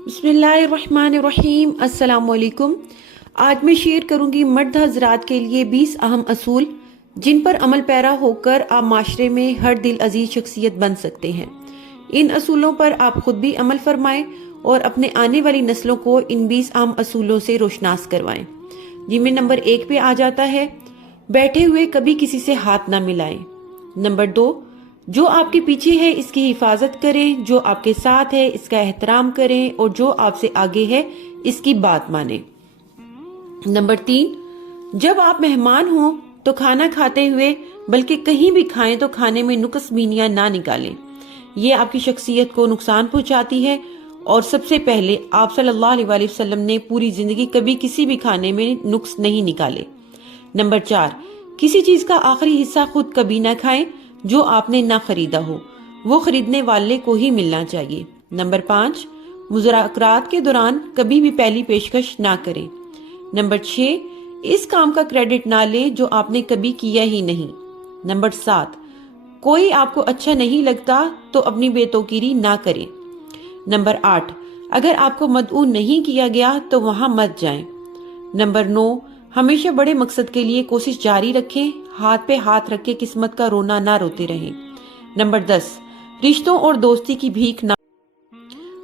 بسم اللہ الرحمن الرحیم۔ السلام علیکم۔ آج میں شیئر کروں گی مرد حضرات کے لیے 20 اہم اصول جن پر عمل پیرا ہو کر آپ معاشرے میں ہر دل عزیز شخصیت بن سکتے ہیں۔ ان اصولوں پر آپ خود بھی عمل فرمائیں اور اپنے آنے والی نسلوں کو ان 20 اہم اصولوں سے روشناس کروائیں، جن میں نمبر 1 پہ آ جاتا ہے بیٹھے ہوئے کبھی کسی سے ہاتھ نہ ملائیں۔ نمبر 2، جو آپ کے پیچھے ہے اس کی حفاظت کریں، جو آپ کے ساتھ ہے اس کا احترام کریں اور جو آپ سے آگے ہے اس کی بات مانیں۔ نمبر 3، جب آپ مہمان ہوں تو کھانا کھاتے ہوئے بلکہ کہیں بھی کھائیں تو کھانے میں نقص بینیاں نہ نکالیں، یہ آپ کی شخصیت کو نقصان پہنچاتی ہے۔ اور سب سے پہلے آپ صلی اللہ علیہ وآلہ وسلم نے پوری زندگی کبھی کسی بھی کھانے میں نقص نہیں نکالے۔ نمبر 4، کسی چیز کا آخری حصہ خود کبھی نہ کھائیں جو آپ نے نہ خریدا ہو، وہ خریدنے والے کو ہی ملنا چاہیے۔ نمبر 5، مذاکرات کے دوران کبھی بھی پہلی پیشکش نہ کریں۔ نمبر 6، اس کام کا کریڈٹ نہ لیں جو آپ نے کبھی کیا ہی نہیں۔ نمبر 7، کوئی آپ کو اچھا نہیں لگتا تو اپنی بے توقیری نہ کریں۔ نمبر 8، اگر آپ کو مدعو نہیں کیا گیا تو وہاں مت جائیں۔ نمبر 9، ہمیشہ بڑے مقصد کے لیے کوشش جاری رکھیں، ہاتھ پہ ہاتھ رکھ کے قسمت کا رونا نہ روتے رہیں۔ نمبر 10، رشتوں اور دوستی کی بھیک نہ،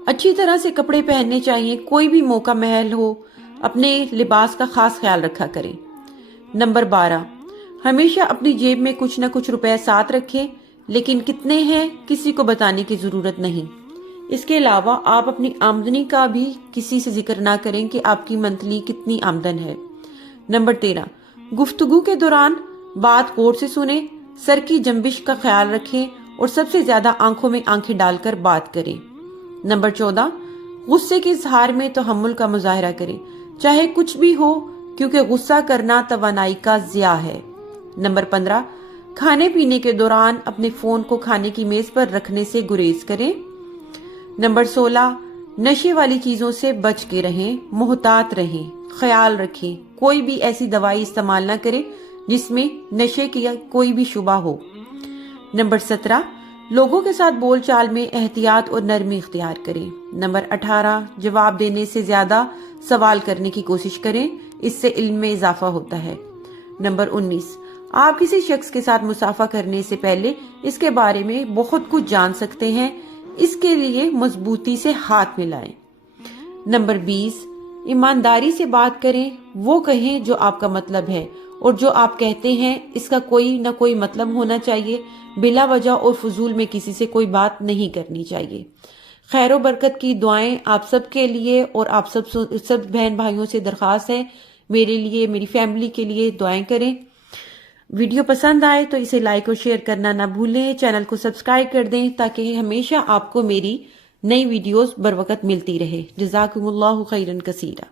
اچھی طرح سے کپڑے پہننے چاہیے، کوئی بھی موقع محل ہو اپنے لباس کا خاص خیال رکھا کریں۔ نمبر 12، ہمیشہ اپنی جیب میں کچھ نہ کچھ روپے ساتھ رکھیں، لیکن کتنے ہیں کسی کو بتانے کی ضرورت نہیں۔ اس کے علاوہ آپ اپنی آمدنی کا بھی کسی سے ذکر نہ کریں کہ آپ کی منتھلی کتنی آمدن ہے۔ نمبر 13، گفتگو کے دوران بات غور سے سنیں، سر کی جنبش کا خیال رکھیں اور سب سے زیادہ آنکھوں میں آنکھیں ڈال کر بات کریں۔ نمبر 14، غصے کے اظہار میں تحمل کا مظاہرہ کریں، چاہے کچھ بھی ہو، کیونکہ غصہ کرنا توانائی کا ضیاع ہے۔ نمبر 15، کھانے پینے کے دوران اپنے فون کو کھانے کی میز پر رکھنے سے گریز کریں۔ نمبر 16، نشے والی چیزوں سے بچ کے رہیں، محتاط رہیں، خیال رکھیں کوئی بھی ایسی دوائی استعمال نہ کریں جس میں نشے کی کوئی بھی شبہ ہو۔ نمبر 17، لوگوں کے ساتھ بول چال میں احتیاط اور نرمی اختیار کریں۔ نمبر 18، جواب دینے سے زیادہ سوال کرنے کی کوشش کریں، اس سے علم میں اضافہ ہوتا ہے۔ نمبر 19، آپ کسی شخص کے ساتھ مصافحہ کرنے سے پہلے اس کے بارے میں بہت کچھ جان سکتے ہیں، اس کے لیے مضبوطی سے ہاتھ ملائیں۔ نمبر 20، ایمانداری سے بات کریں، وہ کہیں جو آپ کا مطلب ہے اور جو آپ کہتے ہیں اس کا کوئی نہ کوئی مطلب ہونا چاہیے، بلا وجہ اور فضول میں کسی سے کوئی بات نہیں کرنی چاہیے۔ خیر و برکت کی دعائیں آپ سب کے لیے اور آپ سب بہن بھائیوں سے درخواست ہے، میرے لیے، میری فیملی کے لیے دعائیں کریں۔ ویڈیو پسند آئے تو اسے لائک اور شیئر کرنا نہ بھولیں، چینل کو سبسکرائب کر دیں تاکہ ہمیشہ آپ کو میری نئی ویڈیوز بروقت ملتی رہے۔ جزاکم اللہ خیرا کثیرا۔